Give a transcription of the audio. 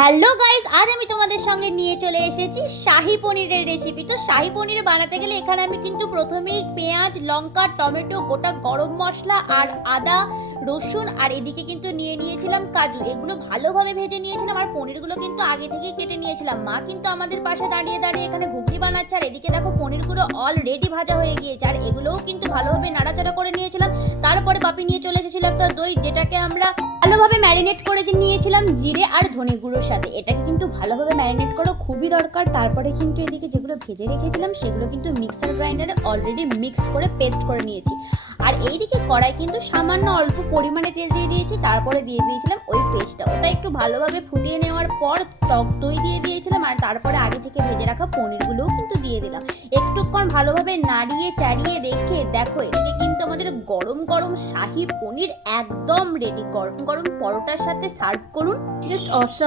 Hello guys, আজ আমি তোমাদের সঙ্গে নিয়ে চলে এসেছি শাহি পনিরের রেসিপি। তো শাহি পনির বানাতে গেলে এখানে আমি কিন্তু প্রথমেই পেঁয়াজ, লঙ্কা, টমেটো, গোটা গরম মশলা আর আদা, রসুন আর এদিকে কিন্তু নিয়ে নিয়েছিলাম কাজু। এগুলো ভালোভাবে ভেজে নিয়েছিলাম আর পনিরগুলো কিন্তু আগে থেকেই কেটে নিয়েছিলাম। মা কিন্তু আমাদের পাশে দাঁড়িয়ে দাঁড়িয়ে এখানে ঘুগনি বানাচ্ছে আর এদিকে দেখো পনিরগুলো অলরেডি ভাজা হয়ে গিয়েছে আর এগুলোও কিন্তু ভালোভাবে নাড়াচাড়া করে নিয়েছিলাম। তারপরে বাপি নিয়ে চলে এসেছিল একটা দই, যেটাকে আমরা ভালোভাবে ম্যারিনেট করে নিয়েছিলাম জিরে আর ধনে গুঁড়োর সাথে। এটাকে কিন্তু ভালোভাবে ম্যারিনেট করা খুবই দরকার। তারপরে কিন্তু এদিকে যেগুলো ভেজে রেখেছিলাম সেগুলো কিন্তু মিক্সার গ্রাইন্ডারে অলরেডি মিক্স করে পেস্ট করে নিয়েছি। আর এইদিকে কড়াই কিন্তু সামান্য অল্প পরিমাণে তেল দিয়ে দিয়েছি, তারপরে দিয়ে দিয়েছিলাম ওই পেস্টটা। ওটা একটু ভালোভাবে ফুটিয়ে নেওয়ার পর টক দই দিয়ে দিয়েছিলাম আর তারপরে আগে থেকে ভেজে রাখা পনিরগুলোও কিন্তু দিয়ে দিলাম। একটুক্ষণ ভালোভাবে নাড়িয়ে চাড়িয়ে রেখে দেখো এদিকে কিন্তু আমাদের গরম গরম শাহি পনির একদম রেডি। গরম গরম পরোটার সাথে সার্ভ করুন, জাস্ট অসম।